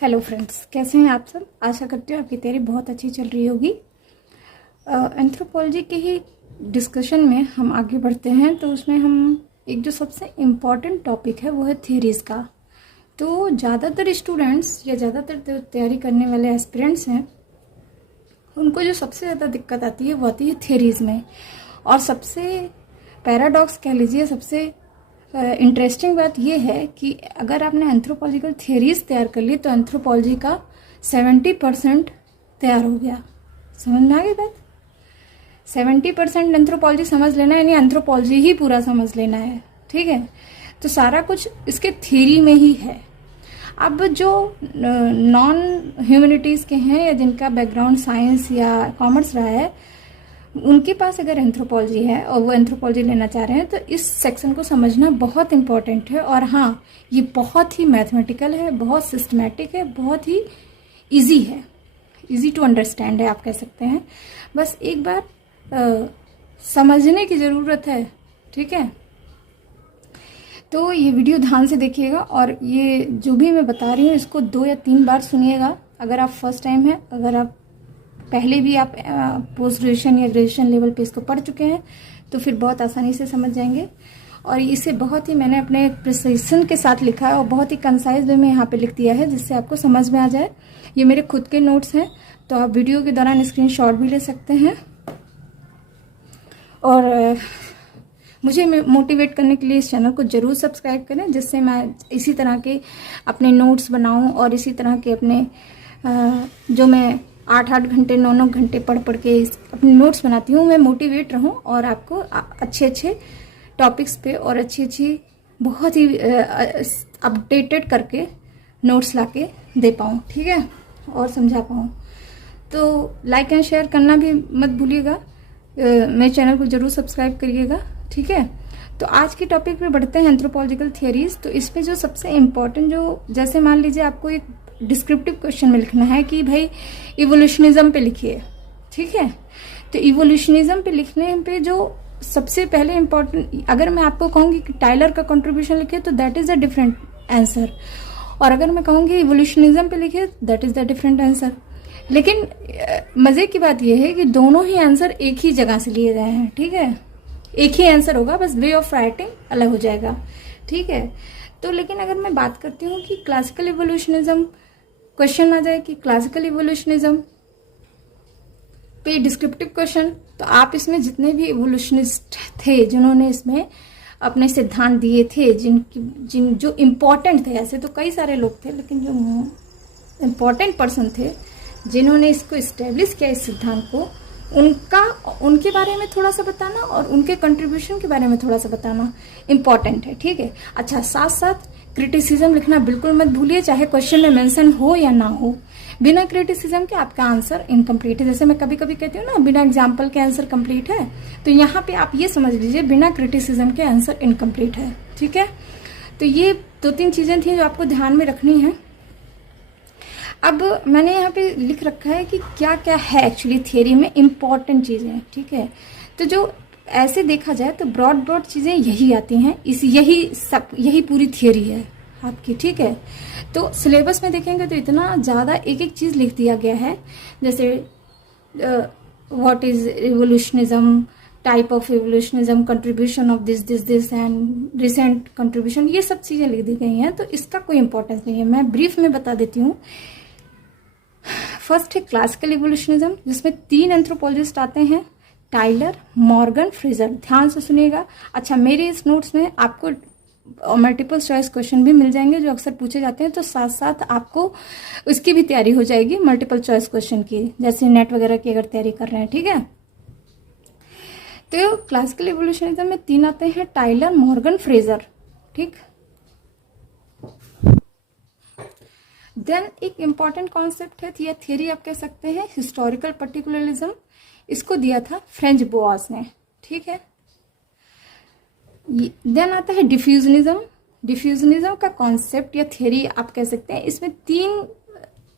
Hello friends, कैसे हैं आप सब। आशा करती हूँ आपकी तैयारी बहुत अच्छी चल रही होगी। एंथ्रोपोलॉजी के ही डिस्कशन में हम आगे बढ़ते हैं। तो उसमें हम एक जो सबसे इम्पॉर्टेंट टॉपिक है वो है थ्योरीज का। तो ज़्यादातर स्टूडेंट्स या ज़्यादातर तैयारी करने वाले एस्पिरेंट्स हैं, उनको जो सबसे ज़्यादा दिक्कत आती है वो आती है थ्योरीज में। और सबसे पैराडॉक्स कह लीजिए, सबसे इंटरेस्टिंग बात यह है कि अगर आपने एंथ्रोपोलॉजिकल थ्योरीज तैयार कर ली तो एंथ्रोपोलॉजी का 70% तैयार हो गया। समझ में आ गई बात। 70% एंथ्रोपोलॉजी समझ लेना है, यानी एंथ्रोपोलॉजी ही पूरा समझ लेना है। ठीक है, तो सारा कुछ इसके थ्योरी में ही है। अब जो नॉन ह्यूमैनिटीज के हैं या जिनका बैकग्राउंड साइंस या कॉमर्स रहा है, उनके पास अगर एंथ्रोपोलॉजी है और वो एंथ्रोपोलॉजी लेना चाह रहे हैं तो इस सेक्शन को समझना बहुत इंपॉर्टेंट है। और हाँ, ये बहुत ही मैथमेटिकल है, बहुत सिस्टमैटिक है, बहुत ही इजी है, इजी टू अंडरस्टैंड है आप कह सकते हैं। बस एक बार समझने की ज़रूरत है। ठीक है, तो ये वीडियो ध्यान से देखिएगा और ये जो भी मैं बता रही हूँ इसको 2 या 3 बार सुनिएगा। अगर आप फर्स्ट टाइम है, अगर आप पहले भी आप पोस्ट ग्रेजुएशन या ग्रेजुएशन लेवल पे इसको पढ़ चुके हैं तो फिर बहुत आसानी से समझ जाएंगे। और इसे बहुत ही मैंने अपने प्रिसिशन के साथ लिखा है और बहुत ही कंसाइज वे में यहाँ पे लिख दिया है जिससे आपको समझ में आ जाए। ये मेरे खुद के नोट्स हैं, तो आप वीडियो के दौरान स्क्रीनशॉट भी ले सकते हैं। और मुझे मोटिवेट करने के लिए इस चैनल को जरूर सब्सक्राइब करें, जिससे मैं इसी तरह के अपने नोट्स बनाऊं और इसी तरह के अपने जो मैं 8-8 घंटे 9-9 घंटे पढ़ के अपने नोट्स बनाती हूँ, मैं मोटिवेट रहूँ और आपको अच्छे टॉपिक्स पे और अच्छी बहुत ही अपडेटेड करके नोट्स लाके दे पाऊँ। ठीक है, और समझा पाऊँ। तो लाइक एंड शेयर करना भी मत भूलिएगा। मेरे चैनल को जरूर सब्सक्राइब करिएगा। ठीक है, तो आज के टॉपिक पे बढ़ते हैं, एंथ्रोपोलॉजिकल थियरीज। तो इसमें जो सबसे इम्पोर्टेंट, जो जैसे मान लीजिए आपको एक डिस्क्रिप्टिव क्वेश्चन में लिखना है कि भाई इवोल्यूशनिज्म पे लिखिए। ठीक है, तो इवोल्यूशनिज्म पे लिखने पे जो सबसे पहले इम्पोर्टेंट, अगर मैं आपको कहूंगी कि टाइलर का कंट्रीब्यूशन लिखिए तो that is a different answer, और अगर मैं कहूंगी इवोल्यूशनिज्म पे लिखिए that is the different answer. लेकिन मजे की बात यह है कि दोनों ही आंसर एक ही जगह से लिए गए हैं। ठीक है, एक ही आंसर होगा, बस वे ऑफ राइटिंग अलग हो जाएगा। ठीक है, तो लेकिन अगर मैं बात करती हूँ कि क्लासिकल इवोल्यूशनिज्म, क्वेश्चन आ जाए कि क्लासिकल इवोल्यूशनिज्म पे डिस्क्रिप्टिव क्वेश्चन, तो आप इसमें जितने भी इवोल्यूशनिस्ट थे जिन्होंने इसमें अपने सिद्धांत दिए थे, जिन जो इम्पोर्टेंट थे, ऐसे तो कई सारे लोग थे लेकिन जो इम्पोर्टेंट पर्सन थे जिन्होंने इसको इस्टेब्लिश किया, इस सिद्धांत को, उनके बारे में थोड़ा सा बताना और उनके कंट्रीब्यूशन के बारे में थोड़ा सा बताना इम्पॉर्टेंट है। ठीक है, अच्छा, साथ साथ क्रिटिसिज्म लिखना बिल्कुल मत भूलिए, चाहे क्वेश्चन में मेंशन हो या ना हो। बिना क्रिटिसिज्म के आपका आंसर इनकम्प्लीट है। जैसे मैं कभी कभी कहती हूँ ना, बिना एग्जाम्पल के आंसर कंप्लीट है, तो यहाँ पे आप ये समझ लीजिए बिना क्रिटिसिज्म के आंसर इनकम्प्लीट है। ठीक है, तो ये 2-3 चीजें थी जो आपको ध्यान में रखनी है। अब मैंने यहाँ पे लिख रखा है कि क्या क्या है एक्चुअली थियरी में इम्पॉर्टेंट चीजें। ठीक है, तो जो ऐसे देखा जाए तो ब्रॉड चीजें यही आती हैं, यही पूरी थियरी है आपकी। ठीक है, तो सिलेबस में देखेंगे तो इतना ज्यादा एक चीज लिख दिया गया है, जैसे what is evolutionism, type of evolutionism, contribution of this and recent contribution, ये सब चीजें लिख दी गई हैं। तो इसका कोई इंपॉर्टेंस नहीं है, मैं ब्रीफ में बता देती हूँ। फर्स्ट है क्लासिकल इवोल्यूशनिज्म, जिसमें 3 एंथ्रोपोलॉजिस्ट आते हैं, टाइलर, मॉर्गन, फ्रेजर। ध्यान से सुनिएगा। अच्छा, मेरे इस नोट्स में आपको मल्टीपल चॉइस क्वेश्चन भी मिल जाएंगे जो अक्सर पूछे जाते हैं, तो साथ साथ आपको उसकी भी तैयारी हो जाएगी, मल्टीपल चॉइस क्वेश्चन की, जैसे नेट वगैरह की अगर तैयारी कर रहे हैं। ठीक है, तो क्लासिकल इवोल्यूशनिज्म में 3 आते हैं, टाइलर, मॉर्गन, फ्रेजर। ठीक, देन एक इंपॉर्टेंट कॉन्सेप्ट है या थियरी आप कह सकते हैं, हिस्टोरिकल पर्टिकुलरिज्म। इसको दिया था फ्रेंच बोआस ने। ठीक है, देन आता है डिफ्यूजनिज्म। डिफ्यूजनिज्म का कॉन्सेप्ट या थियरी आप कह सकते हैं, इसमें 3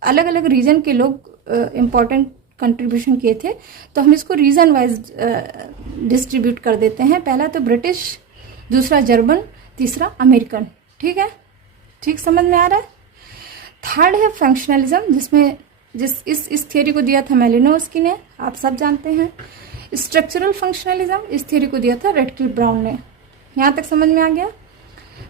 अलग अलग रीजन के लोग इंपॉर्टेंट कंट्रीब्यूशन किए थे, तो हम इसको रीजन वाइज डिस्ट्रीब्यूट कर देते हैं। पहला तो ब्रिटिश, दूसरा जर्मन, तीसरा अमेरिकन। ठीक है, ठीक समझ में आ रहा है। थर्ड है फंक्शनलिज्म, जिसमें इस थियोरी को दिया था मेलिनोव्स्की ने, आप सब जानते हैं। स्ट्रक्चरल फंक्शनलिज्म, इस थियोरी को दिया था रेडक्लिफ ब्राउन ने। यहाँ तक समझ में आ गया।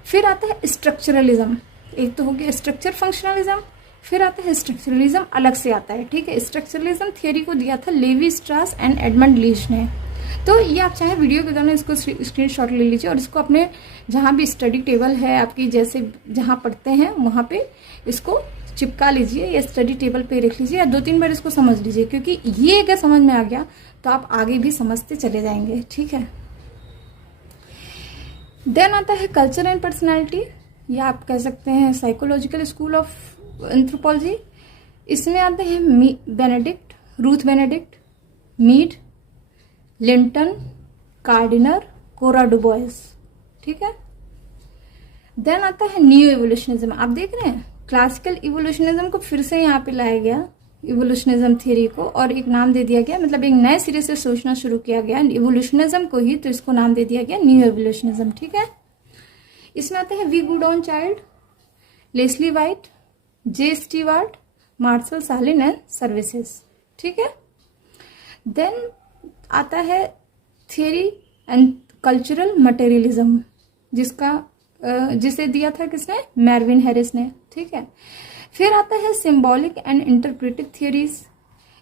फिर आता है स्ट्रक्चरलिज्म, एक तो हो गया स्ट्रक्चर फंक्शनलिज्म, फिर आता है स्ट्रक्चरलिज्म अलग से आता है, ठीक है। स्ट्रक्चरलिज्म थियोरी को दिया था Levi Strauss and Edmund Leach ने। तो ये आप चाहे वीडियो के दौरान इसको स्क्रीनशॉट ले लीजिए और इसको अपने जहाँ भी स्टडी टेबल है आपकी, जैसे जहाँ पढ़ते हैं वहाँ पे इसको चिपका लीजिए या स्टडी टेबल पे रख लीजिए, या 2-3 बार इसको समझ लीजिए, क्योंकि ये अगर समझ में आ गया तो आप आगे भी समझते चले जाएंगे, ठीक है। देन आता है कल्चर एंड पर्सनैलिटी, या आप कह सकते हैं साइकोलॉजिकल स्कूल ऑफ एंथ्रोपोलॉजी। इसमें आते हैं Benedict, Ruth Benedict, Mead, Linton, Kardiner, Cora Du Bois, ठीक है। देन आता है न्यू इवोल्यूशनिज्म। आप देख रहे हैं क्लासिकल इवोल्यूशनिज्म को फिर से यहाँ पे लाया गया, इवोल्यूशनिज्म थ्योरी को, और एक नाम दे दिया गया, मतलब एक नए सिरे से सोचना शुरू किया गया इवोल्यूशनिज्म को ही, तो इसको नाम दे दिया गया न्यू इवोल्यूशनिज्म, ठीक है। इसमें आते हैं V Gordon Childe, Leslie White, J Steward, Marshall Sahlins and Services, ठीक है। देन आता है थियरी एंड कल्चरल मटेरियलिज्म, जिसे दिया था किसने, मेरविन हैरिस ने, ठीक है। फिर आता है सिंबॉलिक एंड इंटरप्रेटिव थियरीज,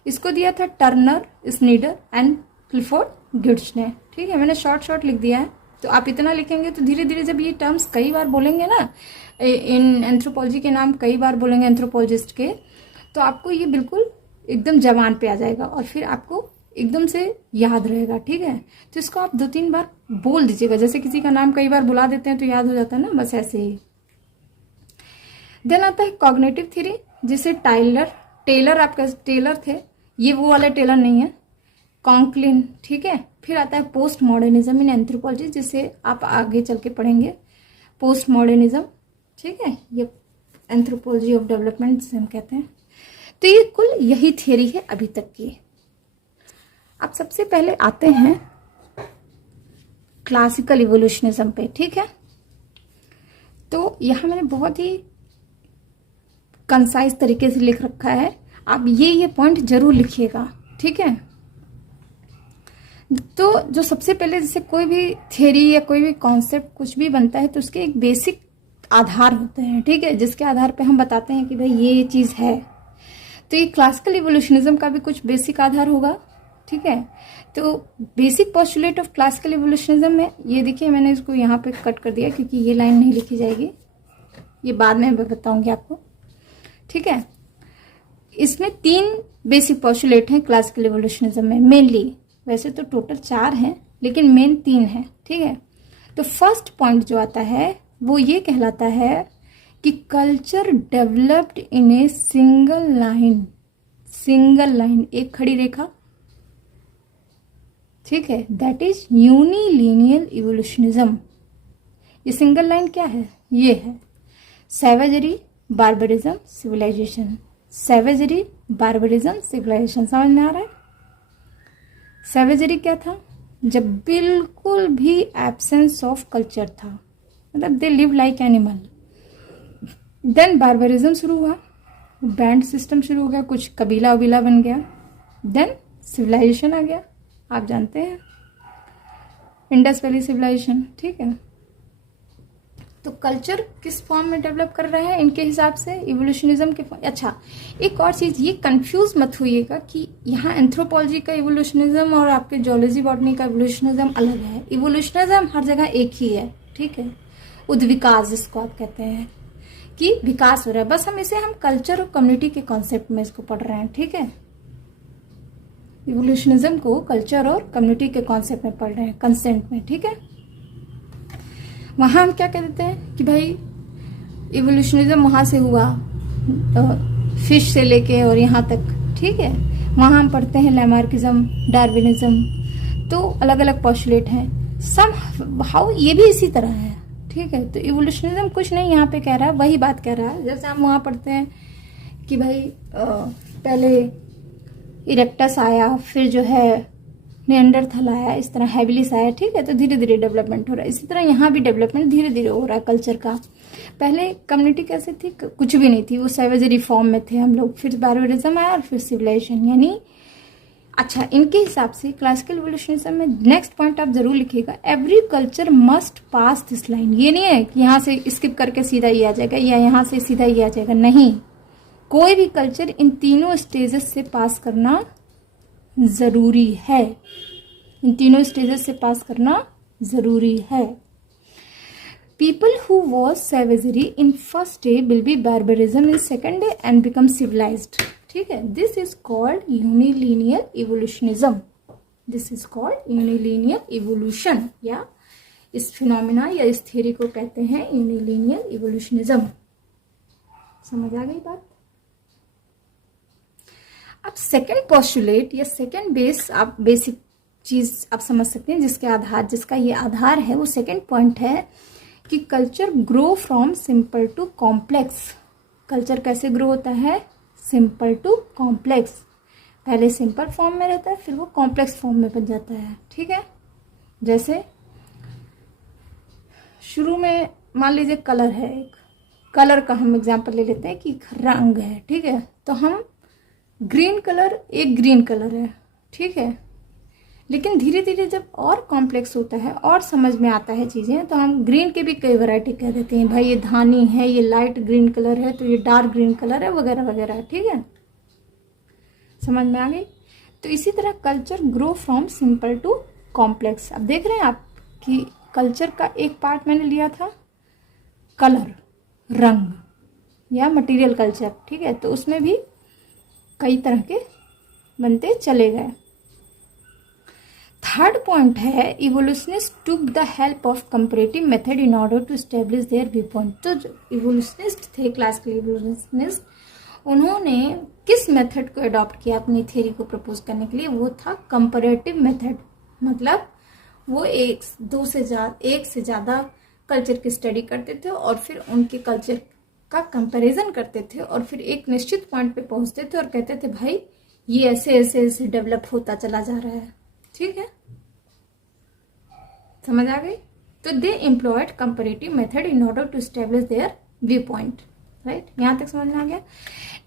इसको दिया था टर्नर, स्नीडर एंड क्लिफोर्ड गिट्स ने, ठीक है। मैंने शॉर्ट लिख दिया है, तो आप इतना लिखेंगे तो धीरे धीरे जब ये टर्म्स कई बार बोलेंगे ना, इन एंथ्रोपोलॉजी के नाम कई बार बोलेंगे एंथ्रोपोलॉजिस्ट के, तो आपको ये बिल्कुल एकदम जबान पे आ जाएगा और फिर आपको एकदम से याद रहेगा, ठीक है। तो इसको आप 2-3 बार बोल दीजिएगा, जैसे किसी का नाम कई बार बुला देते हैं तो याद हो जाता है ना, बस ऐसे ही। देन आता है कॉग्निटिव थ्योरी, जिसे टेलर आपका टेलर थे, ये वो वाले टेलर नहीं है, कॉन्क्लिन, ठीक है। फिर आता है पोस्ट मॉडर्निज्म इन एंथ्रोपोलॉजी, जिसे आप आगे चल के पढ़ेंगे, पोस्ट मॉडर्निज्म, ठीक है। ये एंथ्रोपोलॉजी ऑफ डेवलपमेंट से हम कहते हैं। तो ये कुल यही थियरी है अभी तक की। अब सबसे पहले आते हैं क्लासिकल इवोल्यूशनिज्म पे, ठीक है। तो यहां मैंने बहुत ही कंसाइज तरीके से लिख रखा है, आप ये पॉइंट जरूर लिखिएगा, ठीक है। तो जो सबसे पहले जैसे कोई भी थियरी या कोई भी कॉन्सेप्ट कुछ भी बनता है तो उसके एक बेसिक आधार होते हैं, ठीक है, जिसके आधार पे हम बताते हैं कि भाई ये चीज है। तो ये क्लासिकल इवोल्यूशनिज्म का भी कुछ बेसिक आधार होगा, ठीक है। तो बेसिक पोस्टुलेट ऑफ क्लासिकल इवोल्यूशनिज्म में ये देखिए, मैंने इसको यहाँ पे कट कर दिया क्योंकि ये लाइन नहीं लिखी जाएगी, ये बाद में मैं बताऊंगी आपको, ठीक है। इसमें 3 बेसिक पोस्टुलेट हैं क्लासिकल इवोल्यूशनिज्म में मेनली, वैसे तो टोटल 4 हैं लेकिन मेन 3 है, ठीक है। तो फर्स्ट पॉइंट जो आता है वो ये कहलाता है कि culture developed in A single line, एक खड़ी रेखा, ठीक है, दैट इज यूनिलीनियल इवोल्यूशनिज्म। ये सिंगल लाइन क्या है, ये है सैवेजरी, बार्बरिज्म, सिविलाइजेशन, सैवेजरी, बार्बरिज्म, सिविलाइजेशन। समझ में आ रहा है? सैवेजरी क्या था, जब बिल्कुल भी एब्सेंस ऑफ कल्चर था, मतलब they live like animal. Then barbarism शुरू हुआ, बैंड सिस्टम शुरू हो गया, कुछ कबीला उबीला बन गया। देन सिविलाइजेशन आ गया, आप जानते हैं इंडस वैली सिविलाइजेशन, ठीक है। तो कल्चर किस फॉर्म में डेवलप कर रहा है इनके हिसाब से, इवोल्यूशनिज्म के अच्छा, एक और चीज, ये कंफ्यूज मत होइएगा कि यहाँ एंथ्रोपोलॉजी का इवोल्यूशनिज्म और आपके जूलॉजी बॉटनी का इवोल्यूशनिज्म अलग है। इवोल्यूशनिज्म हर जगह एक ही है, ठीक है। उद्विकास जिसको आप कहते हैं कि विकास हो रहा है, बस हम कल्चर और कम्युनिटी के कॉन्सेप्ट में इसको पढ़ रहे हैं, ठीक है। इवोल्यूशनिज्म को कल्चर और कम्युनिटी के कॉन्सेप्ट में पढ़ रहे हैं, कंसेंट में, ठीक है। वहां हम क्या कहते हैं कि भाई इवोल्यूशनिज्म वहां से हुआ, फिश से लेके और यहाँ तक, ठीक है। वहां हम पढ़ते हैं लैमार्किज्म, डार्विनिज्म, तो अलग अलग पोस्टुलेट हैं। सम हाउ ये भी इसी तरह है, ठीक है। तो इवोल्यूशनिज्म कुछ नहीं यहाँ पे कह रहा है, वही बात कह रहा है। जैसे हम वहां पढ़ते हैं कि भाई पहले इरेक्टस आया, फिर जो है निएंडरथल आया, इस तरह हैबिलिस आया, ठीक है। तो धीरे धीरे डेवलपमेंट हो रहा है। इसी तरह यहाँ भी डेवलपमेंट धीरे धीरे हो रहा है कल्चर का। पहले कम्युनिटी कैसे थी, कुछ भी नहीं थी, वो सैवेजरी फॉर्म में थे हम लोग, फिर बार्बरिज्म आया और फिर सिविलाइजेशन। यानी अच्छा, इनके हिसाब से क्लासिकल इवोल्यूशनिज्म में नेक्स्ट पॉइंट आप जरूर लिखिएगा, every culture must pass this line. ये नहीं है कि यहाँ से स्किप करके सीधा ये आ जाएगा या यहाँ से सीधा ये आ जाएगा, नहीं, कोई भी कल्चर इन तीनों स्टेजेस से पास करना जरूरी है, इन तीनों स्टेजेस से पास करना जरूरी है। People who was savagery in first day will be barbarism in second day and become civilised, ठीक है। This is called unilinear evolutionism, this is called unilinear evolution, या इस फिनोमिना या इस थ्योरी को कहते हैं यूनिलीनियर इवोल्यूशनिज्म। समझ आ गई बात। अब सेकेंड पोस्टुलेट या सेकेंड बेस, आप बेसिक चीज आप समझ सकते हैं जिसके आधार, जिसका ये आधार है, वो सेकेंड पॉइंट है कि culture grow from simple to complex. Culture कैसे ग्रो होता है, सिंपल टू कॉम्प्लेक्स। पहले सिंपल फॉर्म में रहता है, फिर वो कॉम्प्लेक्स फॉर्म में बन जाता है, ठीक है। जैसे शुरू में मान लीजिए कलर है, एक कलर का हम एग्जांपल ले लेते हैं कि रंग है, ठीक है। तो हम ग्रीन कलर, एक ग्रीन कलर है, ठीक है। लेकिन धीरे धीरे जब और कॉम्प्लेक्स होता है और समझ में आता है चीजें, तो हम ग्रीन के भी कई वैरायटी कह देते हैं, भाई ये धानी है, ये लाइट ग्रीन कलर है, तो ये डार्क ग्रीन कलर है, वगैरह वगैरह, ठीक है। समझ में आ गई। तो इसी तरह culture grow from simple to complex. अब देख रहे हैं आप कि कल्चर का एक पार्ट मैंने लिया था कलर, रंग या मटेरियल कल्चर, ठीक है। तो उसमें भी कई तरह के बनते चले गए। थर्ड पॉइंट है evolutionist took the help of comparative method in order to establish their view point. तो जो इवोल्यूशनिस्ट थे, क्लासिकल इवोल्यूशनिस्ट, उन्होंने किस मेथड को अडॉप्ट किया अपनी थ्योरी को प्रपोज करने के लिए, वो था कंपैरेटिव मेथड। मतलब वो एक से ज्यादा कल्चर की स्टडी करते थे और फिर उनके कल्चर का कंपैरिजन करते थे और फिर एक निश्चित पॉइंट पे पहुंचते थे और कहते थे भाई ये ऐसे ऐसे ऐसे डेवलप होता चला जा रहा है, ठीक है। समझ आ गई। तो they employed comparative method in order to establish their view point, right. यहां तक समझ में आ गया।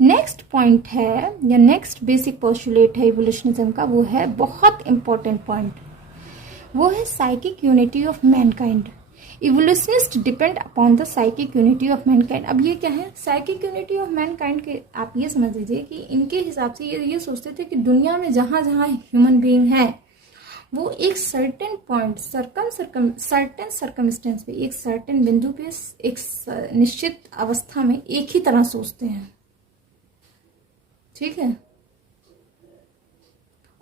नेक्स्ट पॉइंट है या नेक्स्ट बेसिक पोस्टुलेट है इवोल्यूशनिज्म का, वो है बहुत इंपॉर्टेंट पॉइंट, वो है psychic unity of mankind. Evolutionist depend upon the psychic unity of mankind. अब ये क्या है, साइकिक यूनिटी ऑफ मैनकाइंड के आप ये समझ लीजिए कि इनके हिसाब से ये सोचते थे कि दुनिया में जहां जहां ह्यूमन बीइंग है वो एक सर्टेन पॉइंट, सर्टेन सर्कमस्टेंस पे, एक सर्टेन बिंदु पे, एक निश्चित अवस्था में एक ही तरह सोचते हैं, ठीक है।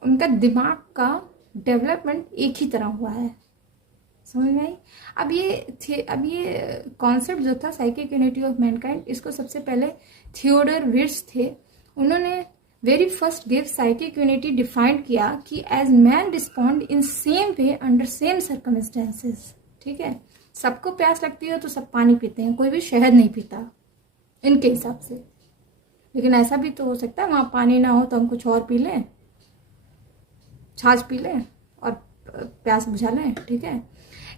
उनका दिमाग का डेवलपमेंट एक ही तरह हुआ है, समझ में आई। अब ये कॉन्सेप्ट जो था साइकिक यूनिटी ऑफ मैनकाइंड, इसको सबसे पहले थियोडर विर्ट्ज थे, उन्होंने very first give psychic unity defined किया कि each man respond in same way under same circumstances, ठीक है। सबको प्यास लगती है तो सब पानी पीते हैं, कोई भी शहद नहीं पीता इनके हिसाब से। लेकिन ऐसा भी तो हो सकता है वहां पानी ना हो तो हम कुछ और पी लें, छाछ पी लें और प्यास बुझा लें, ठीक है।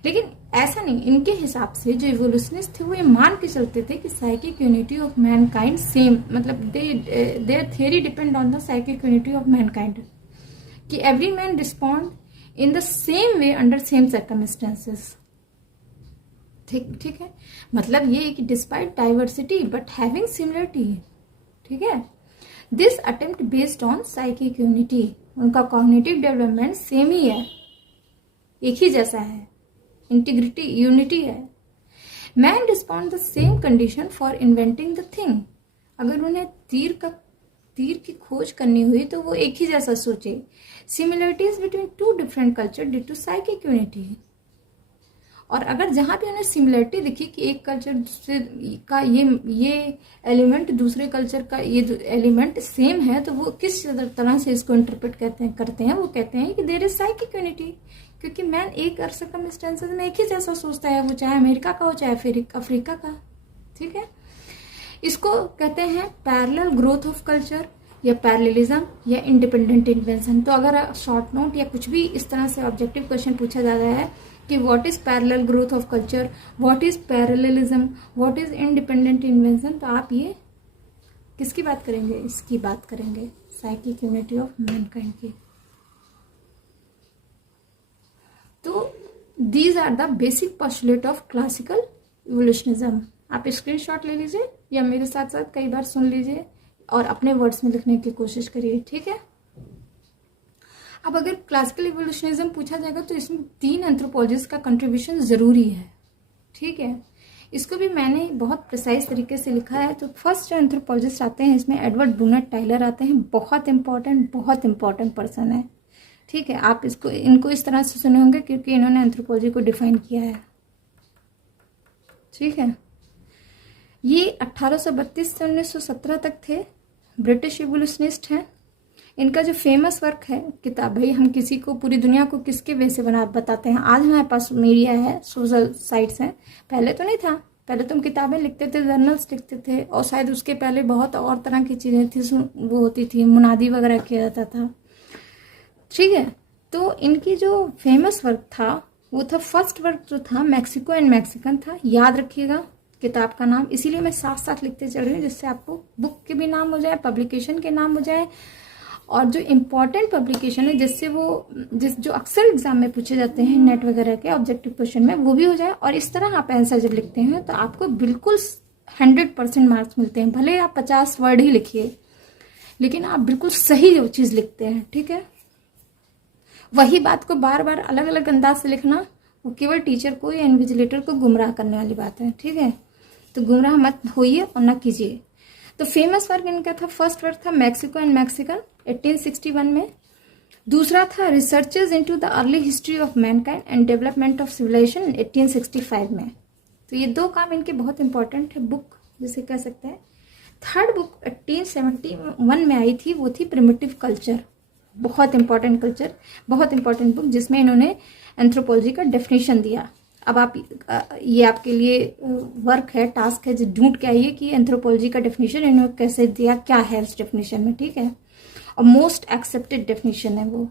लेकिन ऐसा नहीं, इनके हिसाब से जो इवोल्यूशनिस्ट थे वो ये मान के चलते थे कि psychic unity of mankind same, मतलब their theory depend on the psychic unity of mankind, कि every man respond in the same way under same circumstances, ठीक है। मतलब ये कि despite diversity but having similarity, ठीक है। This attempt based on psychic unity, उनका कॉग्निटिव डेवलपमेंट सेम ही है, एक ही जैसा है, इंटीग्रिटी यूनिटी है। Man respond the same condition for inventing the thing. अगर उन्हें तीर की खोज करनी हुई तो वो एक ही जैसा सोचे। Similarities between two different culture due to psychic unity. और अगर जहां भी उन्हें सिमिलरिटी दिखी कि एक कल्चर दूसरे का ये एलिमेंट दूसरे कल्चर का ये एलिमेंट सेम है, तो वो किस तरह से इसको इंटरप्रेट करते हैं, वो कहते हैं कि देयर इज साइकिक यूनिटी, क्योंकि मैन एक सर्कमस्टेंसेस में एक ही जैसा सोचता है, वो चाहे अमेरिका का हो चाहे फिर अफ्रीका का, ठीक है। इसको कहते हैं पैरेलल ग्रोथ ऑफ कल्चर या पैरेललिज्म या इंडिपेंडेंट इन्वेंशन। तो अगर शॉर्ट नोट या कुछ भी इस तरह से ऑब्जेक्टिव क्वेश्चन पूछा जा रहा है कि what is parallel growth of culture, what is parallelism, what is independent invention, तो आप ये किसकी बात करेंगे? इसकी बात करेंगे, साइकिक यूनिटी ऑफ मैनकाइंड की। तो these are the basic postulate of classical evolutionism. आप स्क्रीनशॉट ले लीजिए या मेरे साथ साथ कई बार सुन लीजिए और अपने वर्ड्स में लिखने की कोशिश करिए, ठीक है। अब अगर क्लासिकल इवोल्यूशनिज्म पूछा जाएगा तो इसमें 3 एंथ्रोपोलॉजिस्ट का कंट्रीब्यूशन जरूरी है, ठीक है। इसको भी मैंने बहुत प्रिसाइज तरीके से लिखा है। तो फर्स्ट जो एंथ्रोपोलॉजिस्ट आते हैं इसमें एडवर्ड ब्रूनर टाइलर आते हैं, बहुत इंपॉर्टेंट पर्सन है, ठीक है। आप इनको इस तरह से सुने होंगे क्योंकि इन्होंने एंथ्रोपोलॉजी को डिफाइन किया है, ठीक है। ये 1832 से 1917 तक थे, ब्रिटिश इवोल्यूशनिस्ट हैं। इनका जो फेमस वर्क है किताब, भाई हम किसी को, पूरी दुनिया को किसके वे से बताते हैं। आज हमारे पास मीडिया है, सोशल साइट्स हैं, पहले तो नहीं था। पहले तो हम किताबें लिखते थे, जर्नल्स लिखते थे, और शायद उसके पहले बहुत और तरह की चीज़ें थी, वो होती थी, मुनादी वगैरह किया जाता था, ठीक है। तो इनकी जो फेमस वर्क था वो था, फर्स्ट वर्क जो था मैक्सिको एंड मैक्सिकन था। याद रखिएगा किताब का नाम, इसीलिए मैं साथ साथ लिखते चल रही हूँ जिससे आपको बुक के भी नाम हो जाए, पब्लिकेशन के नाम हो जाए, और जो इम्पोर्टेंट पब्लिकेशन है जिससे जो अक्सर एग्जाम में पूछे जाते हैं नेट वगैरह के ऑब्जेक्टिव क्वेश्चन में, वो भी हो जाए। और इस तरह आप आंसर जब लिखते हैं तो आपको बिल्कुल 100% मार्क्स मिलते हैं। भले आप 50 वर्ड ही लिखिए, लेकिन आप बिल्कुल सही जो चीज लिखते हैं, ठीक है। वही बात को बार बार अलग अलग अंदाज से लिखना, वो केवल टीचर को या इन्विजिलेटर को गुमराह करने वाली बात है, ठीक है। तो गुमराह मत होइए और ना कीजिए। तो फेमस वर्क इनका था, फर्स्ट वर्क था मैक्सिको एंड मैक्सिकन 1861 में। दूसरा था researches into the early history of mankind and development of civilization 1865 में। तो ये 2 काम इनके बहुत इंपॉर्टेंट है, बुक जिसे कह सकते हैं। थर्ड बुक 1871 में आई थी, वो थी प्रिमिटिव कल्चर, बहुत इंपॉर्टेंट बुक, जिसमें इन्होंने एंथ्रोपोलॉजी का डेफिनेशन दिया। अब आप ये आपके लिए वर्क है, टास्क है, ढूंढ के आइए कि एंथ्रोपोलॉजी का डेफिनेशन इन्होंने कैसे दिया, क्या है उस डेफिनेशन में, ठीक है। और मोस्ट एक्सेप्टेड डेफिनेशन है वो।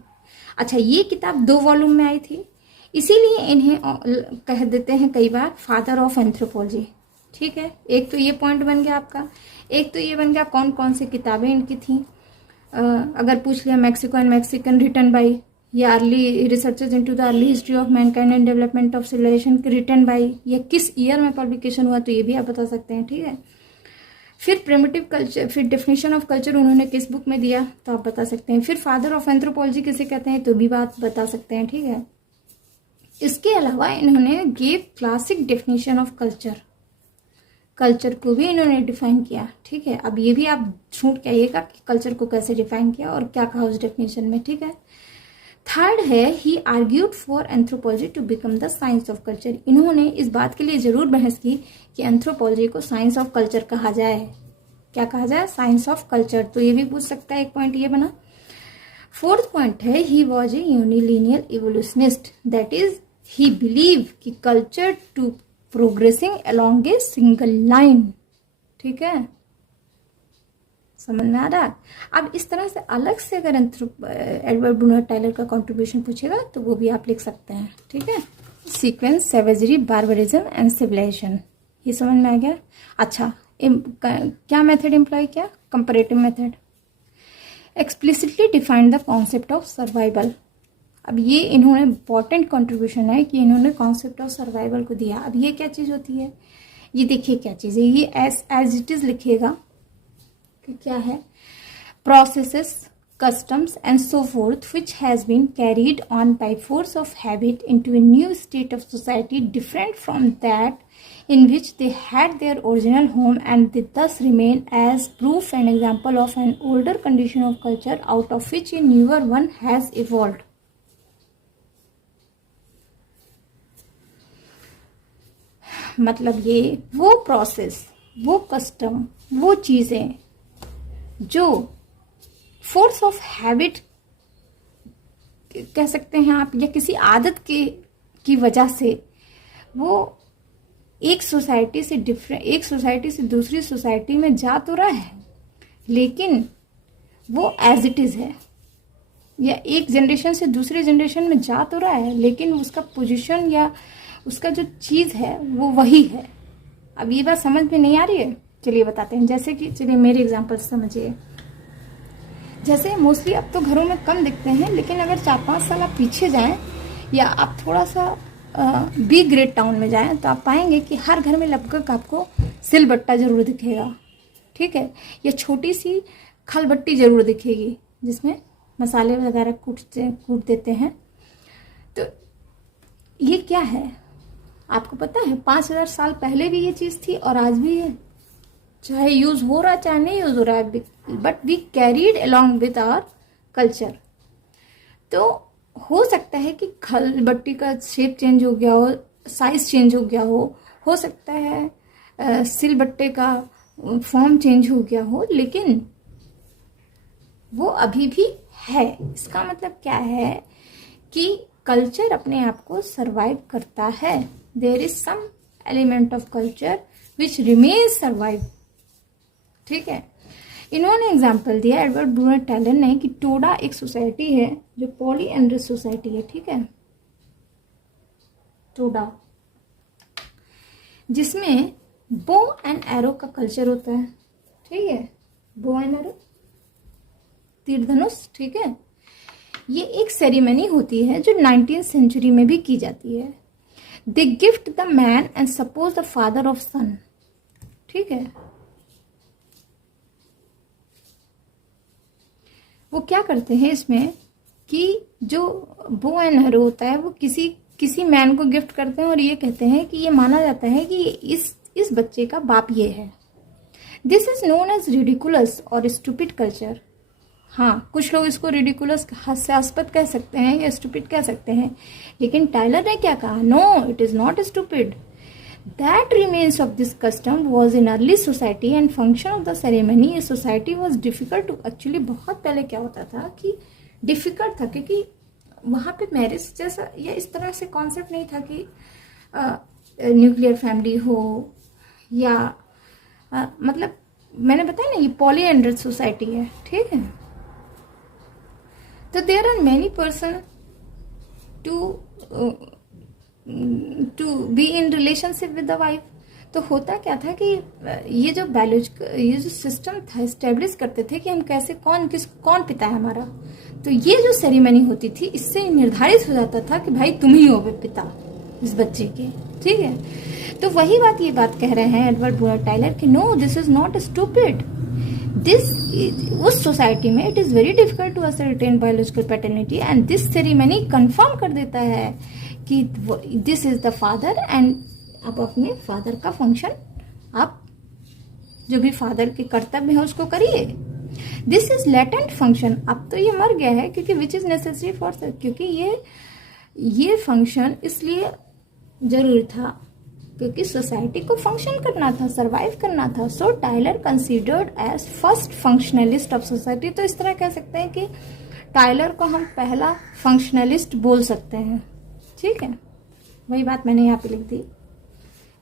अच्छा, ये किताब 2 वॉल्यूम में आई थी, इसीलिए इन्हें कह देते हैं कई बार फादर ऑफ एंथ्रोपोलॉजी, ठीक है। एक तो ये पॉइंट बन गया आपका, एक तो ये बन गया कौन कौन सी किताबें इनकी थी। अगर पूछ लिया Mexico and Mexican written by, या early researches into the early history of mankind and development of civilisation written by, या किस ईयर में पब्लिकेशन हुआ, तो ये भी आप बता सकते हैं, ठीक है। फिर प्रिमिटिव कल्चर, फिर डेफिनेशन ऑफ कल्चर उन्होंने किस बुक में दिया, तो आप बता सकते हैं। फिर फादर ऑफ एंथ्रोपोलॉजी किसे कहते हैं, तो भी बात बता सकते हैं, ठीक है। इसके अलावा इन्होंने gave classic definition of culture को भी इन्होंने डिफाइन किया, ठीक है। अब ये भी आप ढूंढ के आइएगा कि कल्चर को कैसे डिफाइन किया और क्या कहा उस डेफिनेशन में, ठीक है। थर्ड है, he argued for anthropology to become the science of culture. इन्होंने इस बात के लिए जरूर बहस की कि एंथ्रोपोलॉजी को साइंस ऑफ कल्चर कहा जाए। क्या कहा जाए? Science of culture. तो ये भी पूछ सकता है, एक पॉइंट ये बना। फोर्थ पॉइंट है, he was a unilinear evolutionist, that is he believe कि culture to progressing along a single line, ठीक है, समझ में आ रहा है। अब इस तरह से अलग से अगर एडवर्ड ब्रूनर टाइलर का कंट्रीब्यूशन पूछेगा तो वो भी आप लिख सकते हैं, ठीक है। Sequence, savagery, barbarism and civilization, ये समझ में आ गया। अच्छा, क्या मेथड एम्प्लॉय किया? Comparative method. Explicitly defined the concept of survival. अब ये इन्होंने इंपॉर्टेंट कंट्रीब्यूशन है कि इन्होंने कॉन्सेप्ट ऑफ सर्वाइवल को दिया। अब ये क्या चीज होती है, ये देखिए क्या चीज है, ये एज इट इज लिखिएगा कि क्या है। Processes, customs and so forth which has been carried on by force of habit into a new state of society different from that in which they had their original home, and they thus remain as proof and example of an older condition of culture out of which a newer one has evolved. मतलब ये वो process, वो custom, वो चीजें जो force of habit कह सकते हैं आप, या किसी आदत की वजह से वो एक सोसाइटी से दूसरी सोसाइटी में जा तो रहा है, लेकिन वो एज इट इज़ है, या एक जनरेशन से दूसरे जनरेशन में जा तो रहा है लेकिन उसका पोजीशन या उसका जो चीज़ है वो वही है। अब ये बात समझ में नहीं आ रही है, चलिए बताते हैं। जैसे कि चलिए मेरे एग्जांपल समझिए। जैसे मोस्टली अब तो घरों में कम दिखते हैं, लेकिन अगर 4-5 साल आप पीछे जाएं या आप थोड़ा सा बी ग्रेड टाउन में जाएं तो आप पाएंगे कि हर घर में लगभग आपको सिलबट्टा जरूर दिखेगा, ठीक है, या छोटी सी खलबट्टी जरूर दिखेगी जिसमें मसाले वगैरह कूट देते हैं। तो ये क्या है आपको पता है? 5000 साल पहले भी ये चीज़ थी और आज भी है, चाहे यूज हो रहा चाहे नहीं यूज हो रहा है, but we carried along with our culture. तो हो सकता है कि खलबट्टी का शेप चेंज हो गया हो, साइज चेंज हो गया हो सकता है सिलबट्टे का फॉर्म चेंज हो गया हो, लेकिन वो अभी भी है। इसका मतलब क्या है कि कल्चर अपने आप को सरवाइव करता है। There is some element of culture which remains survive, ठीक है। इन्होंने एग्जाम्पल दिया एडवर्ड ब्रूनर टैलन ने कि टोडा एक सोसाइटी है जो पॉलीएंड्रस सोसाइटी है, ठीक है, टोडा, जिसमें बो एंड एरो का कल्चर होता है, ठीक है, बो एंड एरो, तीर धनुष, ठीक है। ये एक सेरेमनी होती है जो 19th सेंचुरी में भी की जाती है। They gift the man and suppose the father of son, ठीक है। वो क्या करते हैं इसमें कि जो बो एंड एरो होता है वो किसी मैन को गिफ्ट करते हैं और ये कहते हैं कि ये माना जाता है कि इस बच्चे का बाप ये है। This is known as ridiculous और स्टूपिड कल्चर। हाँ, कुछ लोग इसको रिडिकुलस हास्यास्पद कह सकते हैं या स्टूपिड कह सकते हैं, लेकिन टाइलर ने क्या कहा? No, it is not stupid. That remains of this custom was in early society and function of the ceremony. ये society was difficult to actually, बहुत पहले क्या होता था कि difficult था क्योंकि वहाँ पे मैरिज जैसा या इस तरह से कॉन्सेप्ट नहीं था कि न्यूक्लियर फैमिली हो या मतलब मैंने बताया ना ये पॉलीएंड्रस सोसाइटी है, ठीक है। तो there are many person to be in relationship with the wife. तो होता क्या था कि ये जो सिस्टम था एस्टेब्लिश करते थे कि हम कैसे कौन पिता है हमारा। तो ये जो सेरेमनी होती थी इससे निर्धारित हो जाता था कि भाई तुम ही हो पिता इस बच्चे के, ठीक है। तो वही बात कह रहे हैं एडवर्ड ब्रूनर टाइलर कि no, this is not stupid. उस सोसाइटी में it is very difficult to ascertain biological paternity and this ceremony confirm कर देता है कि दिस इज द फादर एंड आप अपने फादर का फंक्शन आप जो भी फादर के कर्तव्य है उसको करिए। This is latent function. अब तो ये मर गया है क्योंकि विच इज नेसेसरी फॉर, क्योंकि ये फंक्शन इसलिए जरूरी था क्योंकि सोसाइटी को फंक्शन करना था, सरवाइव करना था। So Tylor considered as first functionalist of society. तो इस तरह कह सकते हैं कि टाइलर को हम पहला फंक्शनलिस्ट बोल सकते हैं, ठीक है। वही बात मैंने यहाँ पे लिख दी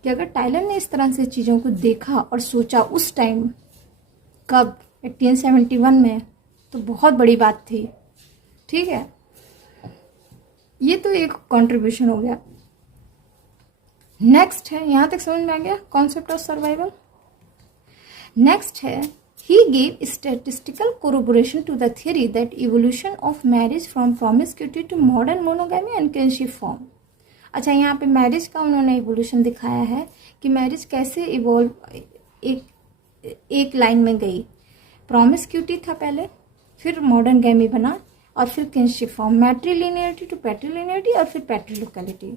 कि अगर टाइलर ने इस तरह से चीज़ों को देखा और सोचा उस टाइम, कब 1871 में, तो बहुत बड़ी बात थी, ठीक है। ये तो एक कंट्रीब्यूशन हो गया। नेक्स्ट है, यहां तक समझ में आ गया कॉन्सेप्ट ऑफ सर्वाइवल। नेक्स्ट है he gave statistical corroboration to the theory that evolution of marriage from promiscuity to modern monogamy and kinship form. अच्छा, यहाँ पे मैरिज का उन्होंने इवोल्यूशन दिखाया है कि मैरिज कैसे इवॉल्व एक लाइन में गई। प्रोमिस्क्यूटी था पहले, फिर मॉडर्न गैमी बना और फिर kinship form, matrilinearity to patrilinearity और फिर patrilocality.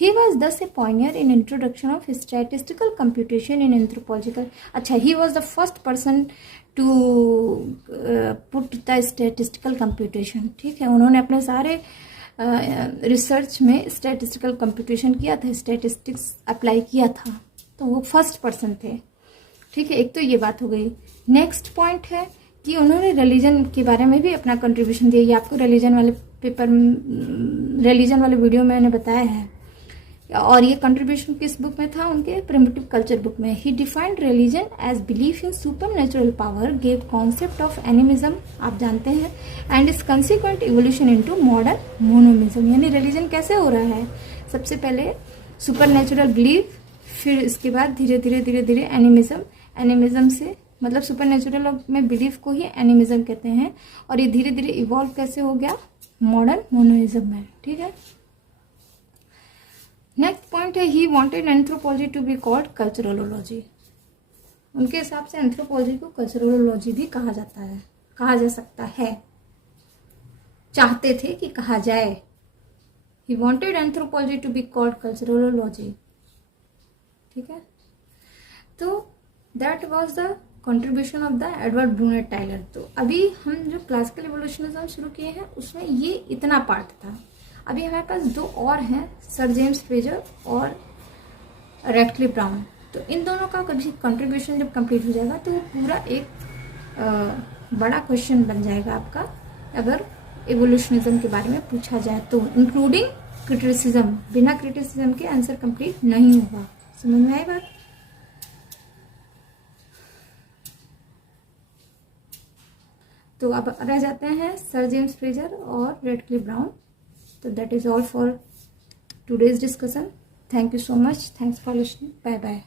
He was thus a pioneer in introduction of statistical computation in anthropological. अच्छा, he was the first person to put the statistical computation, ठीक है। उन्होंने अपने सारे रिसर्च में स्टैटिस्टिकल कंप्यूटेशन किया था, स्टैटिस्टिक्स अप्लाई किया था, तो वो फर्स्ट पर्सन थे, ठीक है। एक तो ये बात हो गई। नेक्स्ट पॉइंट है कि उन्होंने रिलीजन के बारे में भी अपना कंट्रीब्यूशन दिया। ये आपको रिलीजन वाले वीडियो में मैंने बताया है और ये कंट्रीब्यूशन किस बुक में था? उनके प्रिमिटिव कल्चर बुक में। He defined religion as belief in super natural power, gave concept of animism, आप जानते हैं, and is consequent evolution into modern monotheism. यानी रिलीजन कैसे हो रहा है? सबसे पहले सुपर नेचुरल बिलीफ, फिर इसके बाद धीरे धीरे धीरे धीरे एनिमिज्म, एनिमिज्म से मतलब सुपर नेचुरल में बिलीफ को ही एनिमिज्म कहते हैं, और ये धीरे धीरे इवॉल्व कैसे हो गया? मॉडर्न मोनोइज्म में। ठीक है, नेक्स्ट पॉइंट है he wanted anthropology to be called culturology. उनके हिसाब से एंथ्रोपोलॉजी को कल्चरलोलॉजी भी कहा जाता है, कहा जा सकता है, चाहते थे कि कहा जाए। He wanted anthropology to be called culturology. ठीक है, तो that was the contribution of the Edward Burnett Tylor. तो अभी हम जो क्लासिकल इवोल्यूशनिज्म शुरू किए हैं उसमें ये इतना पार्ट था। अभी हमारे पास दो और हैं, सर जेम्स फ्रेजर और रेडक्लिफ ब्राउन। तो इन दोनों का कभी कंट्रीब्यूशन जब कंप्लीट हो जाएगा तो वो पूरा एक बड़ा क्वेश्चन बन जाएगा आपका, अगर इवोल्यूशनिज्म के बारे में पूछा जाए तो, इंक्लूडिंग क्रिटिसिज्म। बिना क्रिटिसिज्म के आंसर कंप्लीट नहीं होगा। समझ में आई बात? तो अब रह जाते हैं सर जेम्स फ्रेजर और Radcliffe Brown. So that is all for today's discussion. Thank you so much. Thanks for listening. Bye bye.